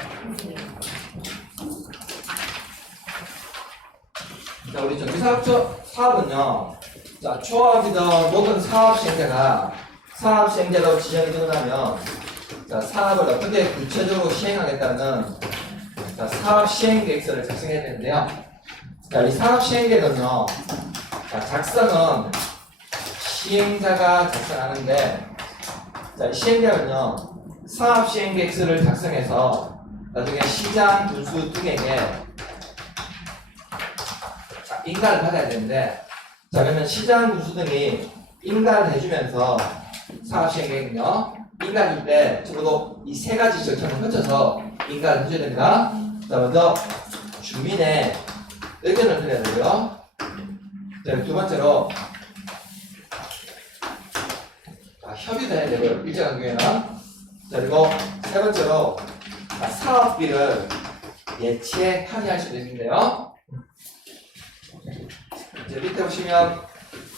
자, 우리 사업은요. 자, 조합이든 모든 사업 시행자가 사업 시행자로 지정이 되고 자, 사업을 어떻게 구체적으로 시행하겠다는 자, 사업 시행 계획서를 작성해야 되는데요. 자, 이 사업 시행 계획은요. 자, 작성은 시행자가 작성하는데 자, 이 시행자는요. 사업 시행 계획서를 작성해서 나중에 시장 군수 등에게 인가를 받아야 되는데 자, 그러면 시장 군수 등이 인가를 해주면서 사업 시행 계획은요. 인가 줄 때 적어도 이 3가지 절차를 거쳐서 인가를 해줘야 됩니다. 자, 먼저 주민의 의견을 드려야 되고요. 자, 두 번째로 협의도 해야 되고요. 일정 경우에는. 자, 그리고 세 번째로 사업비를 예치에 합의할 수도 있는데요. 이제 밑에 보시면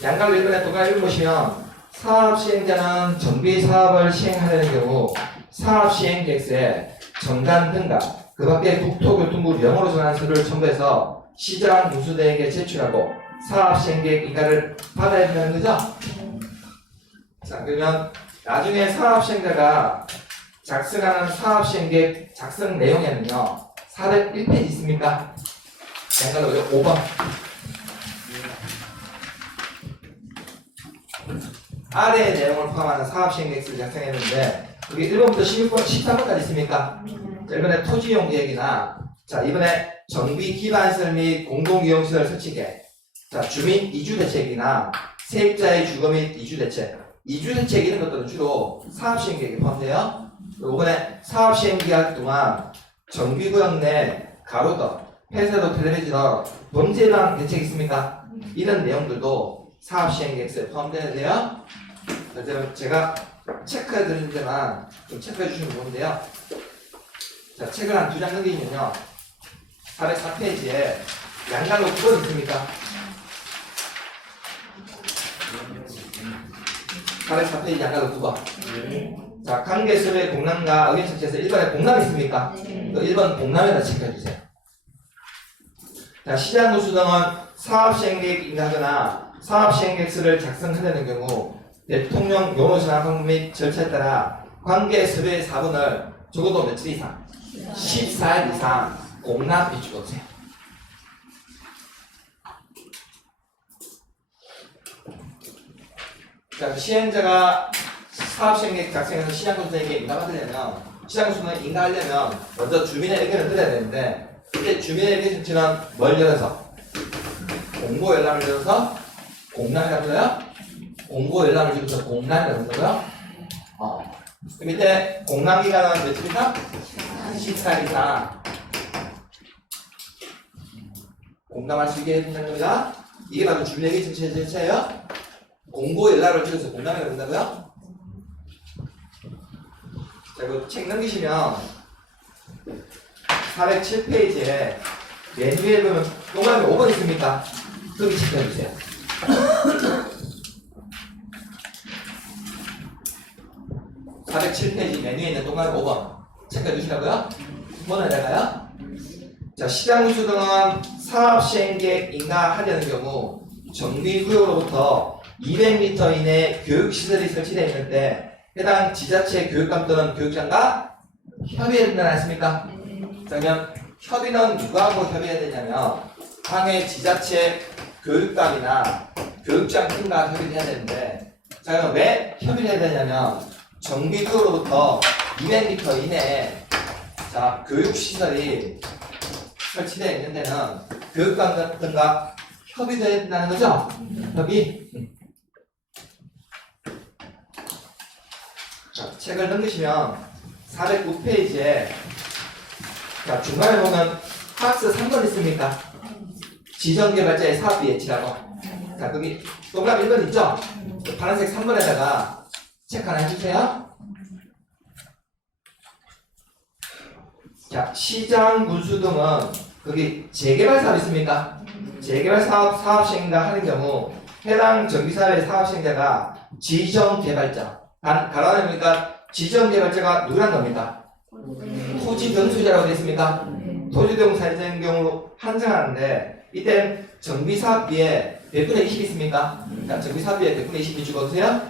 양각 1번에 동각 1번 보시면 사업 시행자는 정비 사업을 시행하려는 경우 사업 시행 계획서에 정관 등과 그 밖에 국토교통부 명으로 정한 서류를 첨부해서 시장 군수대에게 제출하고 사업 시행 계획 인가를 받아야 된다는 거죠? 자, 그러면 나중에 사업 시행자가 작성하는 사업 시행 계획 작성 내용에는요 401페이지 있습니까? 양각으로 5번 아래의 내용을 포함하는 사업 시행 계획서를 작성했는데 그게 1번부터 16번, 13번까지 있습니까? 자, 이번에 토지용 계획이나 자 이번에 정비 기반시설 및 공공이용시설 설치 계획 자 주민 이주 대책이나 세입자의 주거 및 이주 대책 이주 대책 이런 것들은 주로 사업 시행 계획에 포함돼요. 그리고 이번에 사업 시행 기간 동안 정비구역 내 가로등, 폐쇄도 텔레비전, 범죄 예방 대책 있습니까? 이런 내용들도 사업 시행 계획서에 포함되는데요. 그래서 제가 체크해 드리는 데만 좀 체크해 주시면 좋은데요. 자, 책을 한 2장 넘기면요. 404페이지에 양갈로 9번 있습니까? 404페이지 양갈로 9번. 자, 관계수의 공람과 의견 책에서 1번에 공람 있습니까? 그 1번 공람에다 체크해 주세요. 자, 시장 구수등은 사업 시행계획 인가하거나 사업 시행계획서를 작성하려는 경우 대통령 용어 전환 방법 및 절차에 따라 관계 서류의 4번을 적어도 며칠 이상 14일 이상 공람 비추고 오세요. 자, 시행자가 사업 시행계획 작성해서 시장군수에게 인가받으려면 시장군수는 인가하려면 먼저 주민의 의견을 들어야 되는데 이때 주민의 의견 전체는 뭘 열어서 공고 열람을 열어서 공람이라고 불러요? 공고 열람을 열어서 공람이라고 불러요? 그 밑에 공람 기간은 며칠이다? 14일 이상 공람할 수 있게 해준다는 겁니다. 이게 바로 주민의 의견 전체 절차예요. 공고 열람을 열어서 공람이라고 한다고요? 자, 이거 책 넘기시면 407페이지에 맨 위에 보면 동그라미 5번 있습니까? 거기 체크해주세요. 407페이지 맨 위에 있는 동그라미 5번 체크해주시라고요? 5번에다가요. 자, 시장군수 등은 사업시행계획 인가하려는 경우 정비구역으로부터 200m 이내 교육시설이 설치되어 있는데 해당 지자체 교육감 또는 교육장과 협의해야 된다지 않습니까? 자, 그러면 협의는 누구하고 협의해야 되냐면 당의 지자체 교육감이나 교육장 팀과 협의를 해야 되는데 자, 그럼 왜 협의를 해야 되냐면 정비구역으로부터 200m 이내에 자, 교육시설이 설치되어 있는 데는 교육감 같은가 협의도 해야 된다는 거죠? 협의? 자, 책을 넘기시면 409페이지에 자, 중간에 보면 박스 3번 있습니까? 지정개발자의 사업비 예치라고. 자, 거기 동그라미 1번 있죠? 그 파란색 3번에다가 체크 하나 해주세요. 자, 시장 군수 등은 거기 재개발 사업 있습니까? 재개발 사업 시행자 하는 경우 해당 정비사업의 사업 시행자가 지정개발자 가라앉으니까 지정개발자가 누구란 겁니까? 토지등수자라고 되어 있습니까? 토지등수자인 경우 한정하는데 이때 정비사업비에 100분의 20 있습니까? 그러니까 정비사업비에 100분의 20이 주거든요.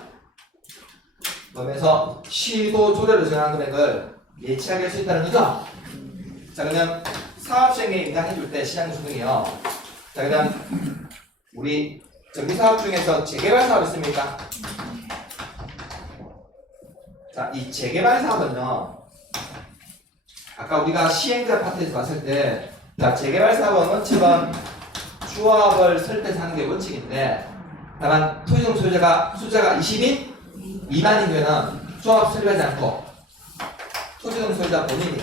그러면서 시도 조례로 정한 금액을 예치하게 할 수 있다는 거죠? 자, 그러면 사업시행에 인가해줄 때 시장군수등이요. 자, 그다음 우리 정비사업 중에서 재개발 사업 있습니까? 자, 이 재개발 사업은요. 아까 우리가 시행자 파트에서 봤을 때, 자, 재개발 사업은 원칙은 조합을 설정해서 하는 게 원칙인데, 다만 토지등 소유자가 숫자가 20인 미만인 경우에는 조합 설립하지 않고 토지등 소유자 본인이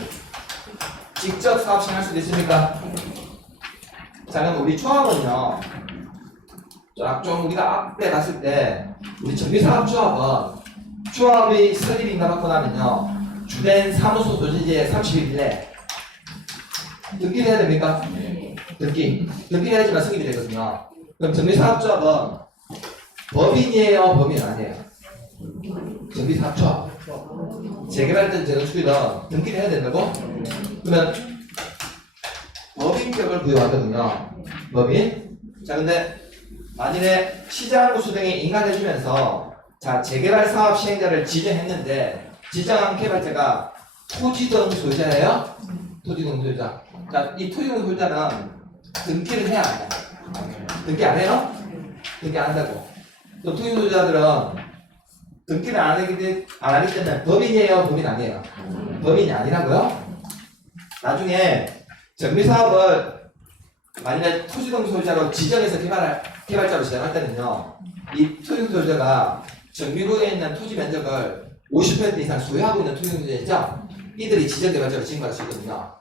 직접 사업 시행할 수도 있습니까? 자, 그럼 우리 조합은요. 좀 우리가 앞에 봤을 때 우리 정비사업 조합이 설립이 인가받고 나면요 주된 사무소 소재지의 30일 이내 등기를 해야 됩니까? 등기를 해야지만 승인이 되거든요. 그럼 정비사업조합은 법인이에요, 법인 아니에요? 정비사업조합. 재개발된 재건축이든 등기를 해야 된다고? 그러면 법인격을 부여하거든요. 법인. 자, 근데 만일에 시장구수 등이 인가해주면서 자 재개발 사업 시행자를 지정했는데 지정한 개발자가 토지등 소유자예요? 토지등 소유자. 자, 이 토지등 소유자는 등기를 해야 안 해요? 등기 안 해요? 등기 안 한다고. 또 토지등 소유자들은 등기를 안 하기 때문에 법인이에요? 법인 아니에요? 법인이 아니라고요? 나중에 정비사업을 만약에 토지등 소유자로 지정해서 개발자로 지정할 때는요, 이 토지등 소유자가 정비구에 있는 토지 면적을 50% 이상 소유하고 있는 토지등 소유자이죠? 이들이 지정 개발자로 지정받을 수 있거든요.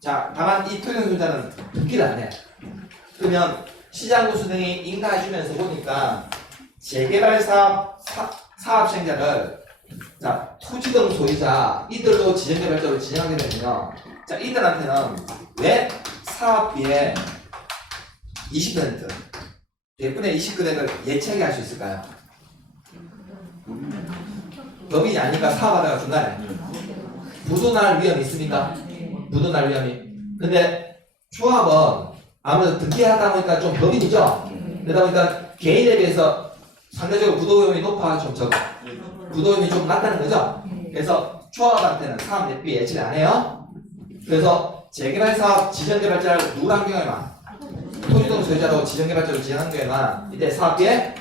자, 다만 이 토지등 소유자는 등기를 안 해. 그러면 시장구수 등이 인가해주면서 보니까 재개발 사업 시행자를 자 토지등 소유자 이들로 지정 개발자로 지정하게 되면요. 자, 이들한테는 왜 사업비의 20% 100분의 20 금액을 예치하게 할 수 있을까요? 법인이 아니니까 사업하다가 중간에 부도날 위험이 있습니까? 부도날 위험이. 근데 조합은 아무래도 등기하다 보니까 좀 법인이죠? 그러다 보니까 개인에 비해서 상대적으로 부도 위험이 높아 좀 적어. 부도 위험이 좀 낮다는 거죠? 그래서 조합한테는 사업 예비 예치를 안 해요. 그래서 재개발 사업 지정개발자를 누구랑 경우에만 토지등 소유자로 지정개발자로 지정한 경우에만 이때 사업비에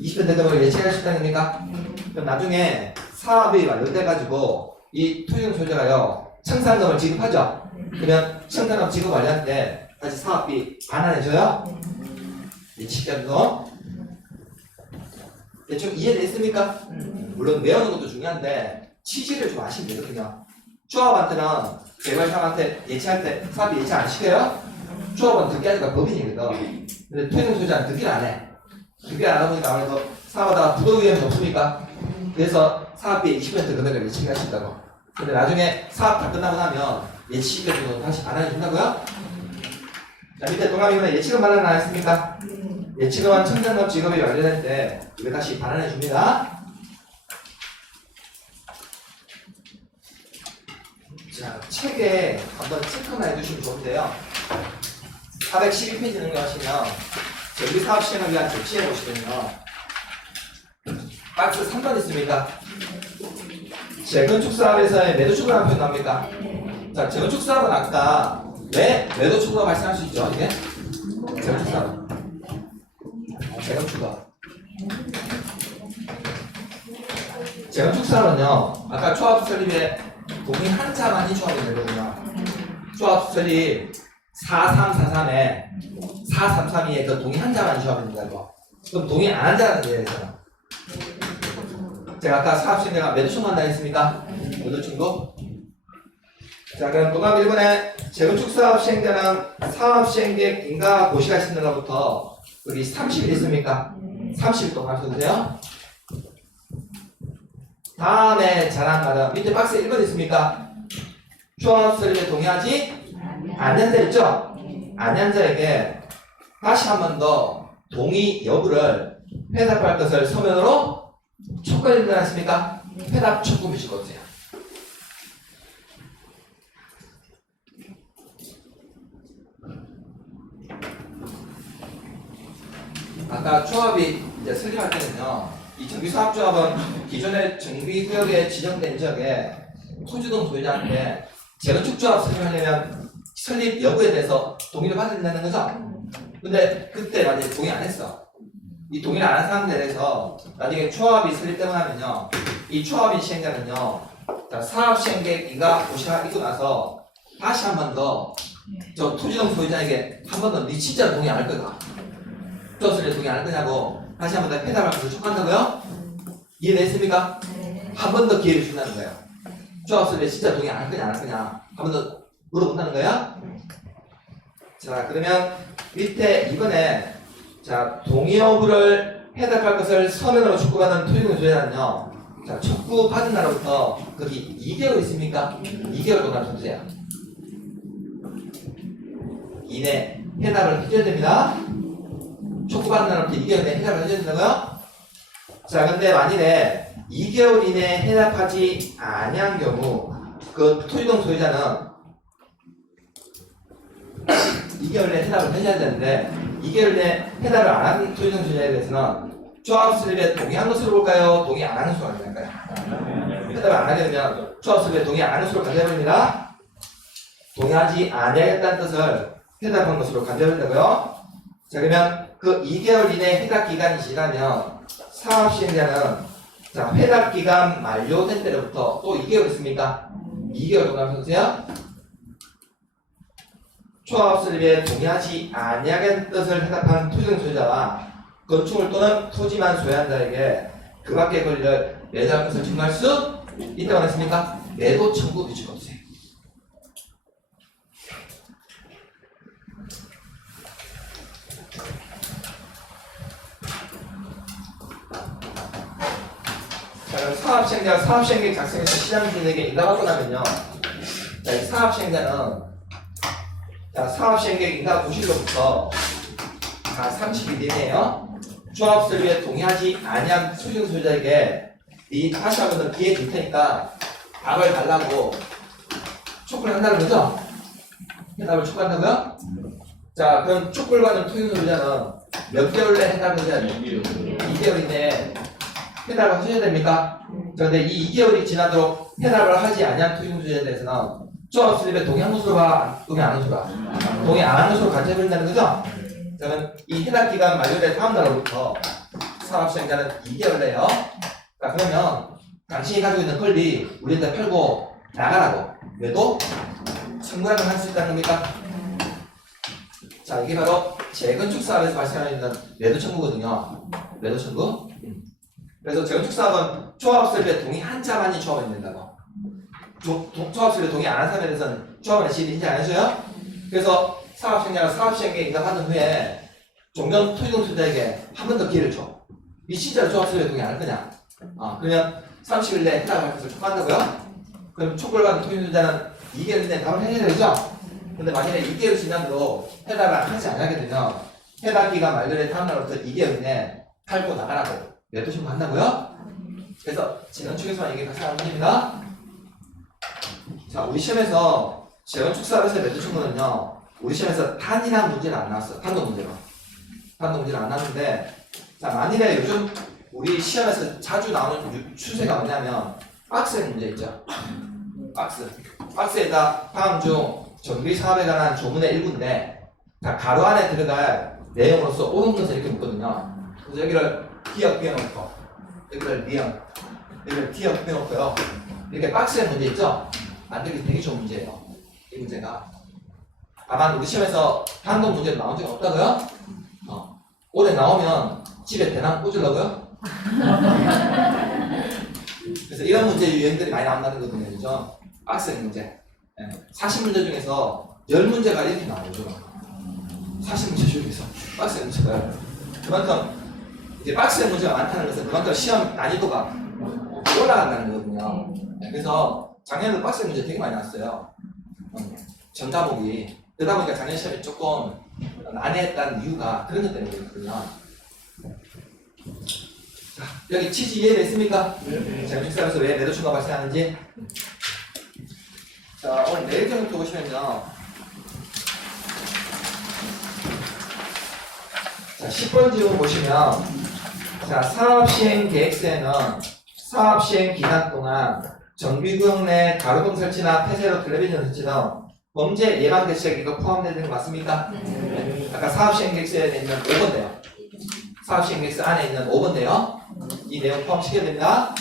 20% 금액을 예치할 수 있다는 겁니까? 그럼 나중에 사업이 완료돼가지고 이 토지등 소유자가요 청산금을 지급하죠? 그러면 청산금 지급 완료할 때 다시 사업비 반환해줘요? 예치까지도 대충 이해됐습니까? 물론 외우는 것도 중요한데 취지를 좀 아시면 되거든요. 조합한테는 개발사한테 예치할 때 사업비 예치 안 시켜요? 조합은 등기하니까 법인이거든. 근데 토지등 소유자는 등기를 안 해. 등기를 안 하다 보니까 아무래도 사업하다가 부도 위험이 없습니까? 그래서 사업비 20% 금액을 예치를 하신다고. 근데 나중에 사업 다 끝나고 나면 예치금도 다시 반환해 준다고요? 자, 밑에 동남이번에 예치금 반환을 안 했습니까? 예치금은 청산금 지급이 완료될 때 이거 다시 반환해 줍니다. 자, 책에 한번 체크만 해주시면 좋은데요. 412페이지 능력하시면 정비사업 시행을 위한 조치해 보시면요. 박스 3번 있습니까? 재건축 사업에서의 매도 추구라는 표현 나옵니까? 자, 재건축 사업은 아까 왜 매도 추구가 발생할 수 있죠? 이게? 재건축 사업. 재건축 사업은요, 아까 조합 설립에 동의 한 자만이 조합이 되거든요. 조합 설립 4343에 4332에 그 동의 한 자만이 조합이 된다고. 그럼 동의 안 한 자라는 얘기잖아. 제가 아까 사업시행자가 매도 청구한다 했습니까? 매도 청구? 자, 그럼 동합 1번에 재건축 사업 시행자는 사업 시행계획 인가 고시가 있는 날부터 여기 30일 있습니까? 30일 동안 써주세요. 다음에 잘한 말은 밑에 박스에 1번 있습니까? 조합 설립에 동의하지 않는 자 있죠? 않는 자에게 다시 한 번 더 동의 여부를 회답할 것을 서면으로 촉구해야 된지 않습니까? 회답 촉구 표시 거세요. 아까 조합이 이제 설립할 때는요, 이 정비사업조합은 기존의 정비구역에 지정된 지역에 토지등 소유자한테 재건축 조합 설립하려면 설립 여부에 대해서 동의를 받아야 된다는 거죠. 근데 그때 만약에 동의 안 했어. 이 동의를 안 한 사람들에 대해서 나중에 조합이 설립되고 나면요, 이 조합인 시행자는요, 사업 시행계획 인가 고시가 있고 나서 다시 한 번 더 저 토지등 소유자에게 한 번 더 니 진짜 동의 안 할 거다. 조합설립 동의 안 할 거냐고 다시 한 번 더 회답하면서 촉구한다고요? 이해됐습니까? 한 번 더 기회를 준다는 거예요. 조합설립 진짜 동의 안 할 거냐 안 할 거냐 한 번 더 물어본다는 거야? 자, 그러면 밑에 이번에 자 동의 여부를 회답할 것을 서면으로 촉구받은 토지등 소유자는요, 자 촉구 받은 날부터 거기 2개월 있습니까? 2개월 동안 주세요. 이내 해답을 해줘야 됩니다. 촉구받는 날부터 2개월 이내 해답을 해줘야 된다고요? 자, 근데 만일에 2개월 이내에 해답하지 아니한 경우 그 토지동 소유자는 2개월 내에 해답을 해줘야 되는데 2개월 내에 해답을 안 한 토지동 소유자에 대해서는 조합 수립에 동의한 것으로 볼까요? 동의 안 하는 수로 가져갈까요? 해답을 안 하게 되면 조합 수립에 동의 안 하는 수로 가져버립니다. 동의하지 아니하겠다는 뜻을 해답한 것으로 가져버린다고요? 자, 그러면 그 2개월 이내 해답 기간이 지나면 사업 시행자는 자, 해답 기간 만료된 때로부터 또 2개월 있습니까? 2개월 동안 보세요. 조합 수립에 동의하지 아니하겠다는 뜻을 해답한 토지동 소유자와 건축물 또는 토지만 소유한 자에게 그 밖의 권리를 매도할 것을 청구할 수 있다고 했습니까? 매도 청구 규칙 없어요. 자, 그럼 사업시행자가 사업시행계획 작성해서 시장주인에게 인가받고 나면요. 자, 이 사업시행자는 자, 사업시행계획 인가 고시로부터 다 30일 이내에요. 조합 수립에 동의하지 아니한 소유권 소유자에게 이 다시 한 번 더 기회 줄 테니까 답을 달라고 촉구를 한다는 거죠? 해답을 촉구한다고요? 자, 그럼 촉구를 받은 소유권 소유자는 몇 개월 내에 해답을 해야 돼요? 2개월 이내에 해답을 하셔야 됩니까? 자, 근데 이 2개월이 지나도록 해답을 하지 아니한 소유권 소유자에 대해서는 조합 수립에 동의한 것으로 봐? 동의 안 한 것으로 봐? 동의 안 한 것으로 가져버린다는 거죠? 저는 이 해당 기간 만료된 다음 날로부터 사업시행자는 2개월 내요. 자, 그러면 당신이 가지고 있는 권리 우리한테 팔고 나가라고 매도 청구를 할 수 있다는 겁니까? 자, 이게 바로 재건축 사업에서 발생하는 매도 청구거든요. 매도 청구. 그래서 재건축 사업은 조합 수립에 동의한 자만이 조합원이 된다고. 조합 수립에 동의 안 한 사람에 대해서는 조합원의 지위를 인정 안 해줘요. 그래서 사업시행자가 사업시행계획 인가받은 후에 종전 토지동 소유자에게 한 번 더 기회를 줘. 이 진짜로 조합 수립에 동의 안 할 거냐? 그러면 30일 내에 해답할 것을 촉구한다고요? 그럼 촉구를 받은 토지동 소유자는 2개월 내에 답을 해야 되죠? 근데 만약에 2개월 지나도 해답을 하지 않게 되면 해답 기간 만료된 다음 날부터 2개월 이내에 팔고 나가라고 매도 청구한다고요? 그래서 재건축에서만 이게 발생하는 문제입니다. 자, 우리 시험에서 재건축 사업에서의 매도 청구는요. 우리 시험에서 탄이라는 문제는 안 나왔어요. 판도 문제로. 판도 문제는 안 나왔는데, 자, 만일에 요즘 우리 시험에서 자주 나오는 추세가 뭐냐면, 박스의 문제 있죠? 박스. 박스에다 다음 중 정비 사업에 관한 조문의 일부인데, 자, 가로 안에 들어갈 내용으로서 옳은 것을 이렇게 묻거든요. 그래서 여기를 기억 빼놓고, 여기를 미연, 여기를 기억 빼놓고요. 이렇게 박스의 문제 있죠? 만들기 되게 좋은 문제예요. 이 문제가. 다만 우리 시험에서 한동 문제로 나온 적은 없다고요? 올해 나오면 집에 대나무 꽂으려고요? 그래서 이런 문제 유형들이 많이 나온다는 거거든요. 그죠? 박스의 문제. 40문제 중에서 10문제가 이렇게 나오죠. 40문제 중에서 박스의 문제가. 그만큼 이제 박스의 문제가 많다는 것은 그만큼 시험 난이도가 올라간다는 거거든요. 그래서 작년에도 박스의 문제 되게 많이 나왔어요. 전 과목이. 그러다 보니까 작년 시험이 조금 난해했다는 이유가 그런 것 때문이거든요. 자, 여기 취지 이해됐습니까? 네. 재건축 사업에서 왜 매도 청구가 발생하는지. 자, 오늘 내일 정도 보시면요. 자, 10번 질문 보시면, 자, 사업시행계획서에는 사업시행 기간 동안 정비구역 내 가로등 설치나 폐쇄로 텔레비전 설치 등 범죄 예방 대책 이거 포함되는 거 맞습니까? 네. 아까 사업시행계획서에 있는 5번데요. 사업시행계획서 안에 있는 5번데요. 이 내용 포함시켜야 됩니다.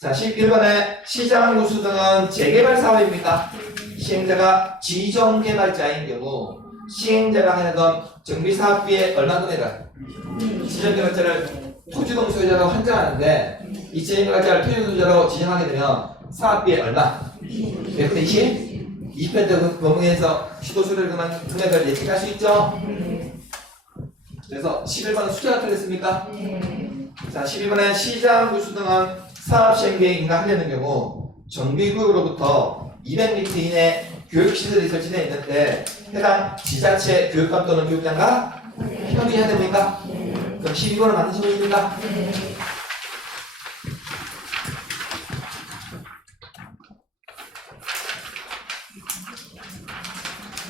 자, 11번에 시장구수 등은 재개발 사업입니까? 시행자가 지정개발자인 경우 시행자가 하여금 정비사업비의 얼마 금액을 지정개발자를 토지동 소유자로 한정하는데 이 지정개발자를 토지동 소유자로 지정하게 되면 사업비의 얼마? 100대 20% 범위에서 시도수를 그만 금액을 예측할 수 있죠? 그래서 11번은 숫자가 틀렸습니까? 자, 12번에 시장 구수 등은 사업 시행계획 인가하려는 경우 정비구역으로부터 200m 이내 교육시설이 설치되어 있는데 해당 지자체 교육감 또는 교육장과 협의해야 됩니까? 그럼 12번을 만드시면 됩니까?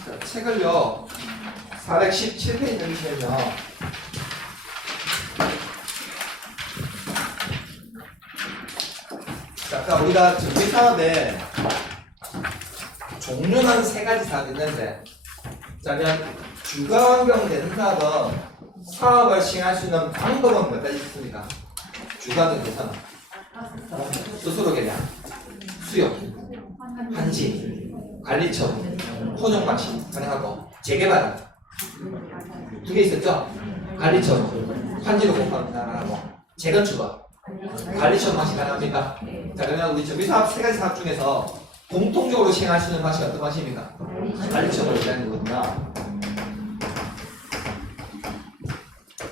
자, 책을요 417페이지 읽으시면요 자, 아까 우리가 정비사업에 종류는 세 가지 사업이 있는데 자, 그냥 주거환경 되는 사업은 사업을 시행할 수 있는 방법은 몇 가지 있습니까? 주거환경 대상은 스스로 개량, 수요, 한지, 관리처, 혼용 방식 가능하고 재개발 두 개 있었죠? 관리처, 환지로 공부하는 가능하고 재건축은 관리처 방식 가능합니까? 자, 그러면 우리 정비사업 세 가지 사업 중에서 공통적으로 시행할 수 있는 방식이 어떤 방식입니까? 관리처를 얘기하는 거거든요.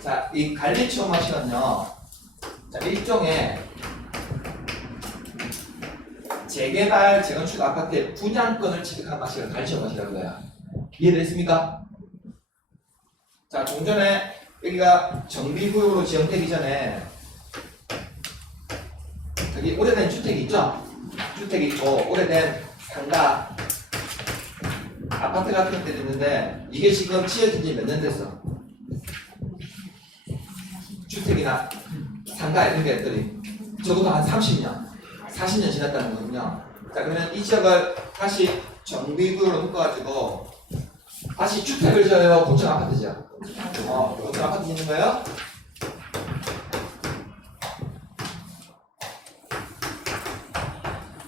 자, 이 관리처 방식은요, 자, 일종의 재개발, 재건축 아파트의 분양권을 취득하는 방식을 관리처 방식이라고 해요. 이해됐습니까? 자, 종전에 여기가 정비구역으로 지정되기 전에 여기 오래된 주택이 있죠? 주택이 있고 오래된 상가 아파트 같은 데도 있는데 이게 지금 지어진 지 몇 년 됐어? 주택이나 상가 이런 것들이 적어도 한 30년, 40년 지났다는 거거든요. 자, 그러면 이 지역을 다시 정비구역으로 묶어가지고 다시 주택을 지어요? 고층 아파트 지어? 고층 아파트 짓는 거예요?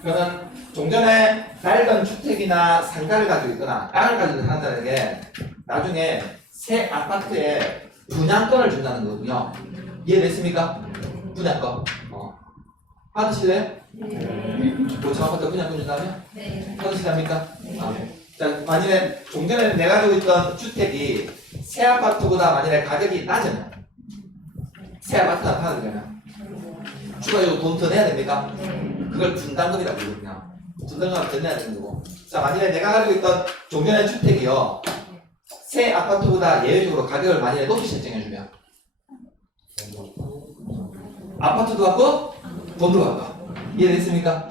그러면 종전에 낡은 주택이나 상가를 가지고 있거나 땅을 가지고 있는 사람들에게 나중에 새 아파트에 분양권을 준다는 거거든요. 이해됐습니까? 분양권. 받으실래요? 고층 아파트 분양권 준다면? 받으시랍니까? 자, 만약에 종전에 내가 가지고 있던 주택이 새 아파트보다 만약에 가격이 낮으면 새 아파트가 팔아되려면 추가적으로 돈 더 내야 됩니까? 그걸 분담금이라고 부르거든요. 분담금을 더 내야 되는 거고. 자, 만약에 내가 가지고 있던 종전의 주택이요 새 아파트보다 예외적으로 가격을 만약에 높이 설정해주면 아파트도 갖고 돈도 갖고. 이해됐습니까?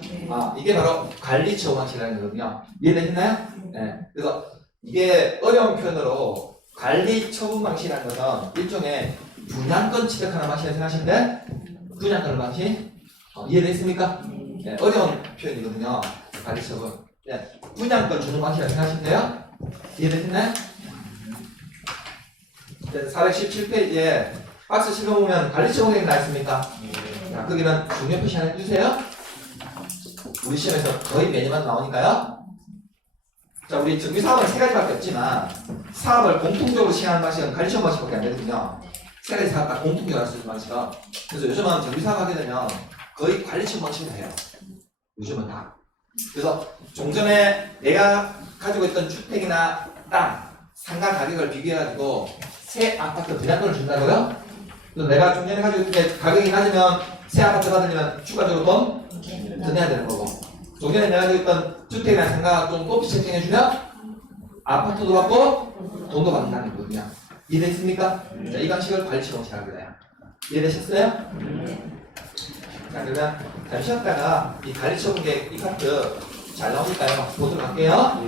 이게 바로 관리처 방식이라는 거거든요. 이해되셨나요? 네. 그래서 이게 어려운 표현으로 관리 처분 방식이라는 것은 일종의 분양권 취득하는 방식을 생각하시면 돼. 분양권 방식. 이해됐습니까? 네, 어려운 표현이거든요. 관리 처분. 네, 분양권 주는 방식을 생각하시면 돼요. 이해되셨나요? 네, 417페이지에 박스 실어보면 관리 처분이 나 있습니까? 자, 거기는 중요 표시 하나 해주세요. 우리 시험에서 거의 매년마다 나오니까요. 자, 우리 정비 사업은 세 가지밖에 없지만 사업을 공통적으로 시행하는 방식은 관리 처분 방식밖에 안 되거든요. 세 가지 사업 다 공통적으로 할 수 있는 방식은. 그래서 요즘은 정비 사업 하게 되면 거의 관리 처분 방식으로 해요. 요즘은 다. 그래서 종전에 내가 가지고 있던 주택이나 땅, 상가 가격을 비교해가지고 새 아파트 분양권을 준다고요? 그래서 내가 종전에 가지고 있던 게 가격이 낮으면 새 아파트 받으려면 추가적으로 돈 더 내야 되는 거고, 종전에 내가 가지고 있던 주택이나 상가가 좀 높이 책정해주면 아파트도 받고 돈도 받는다는 거거든요. 이해됐습니까? 자, 이 방식을 관리처 방식이라고 해요. 이해되셨어요? 자, 그러면 잠시 쉬었다가 이 관리처 분계 이 파트 잘 나오니까요. 보도록 할게요.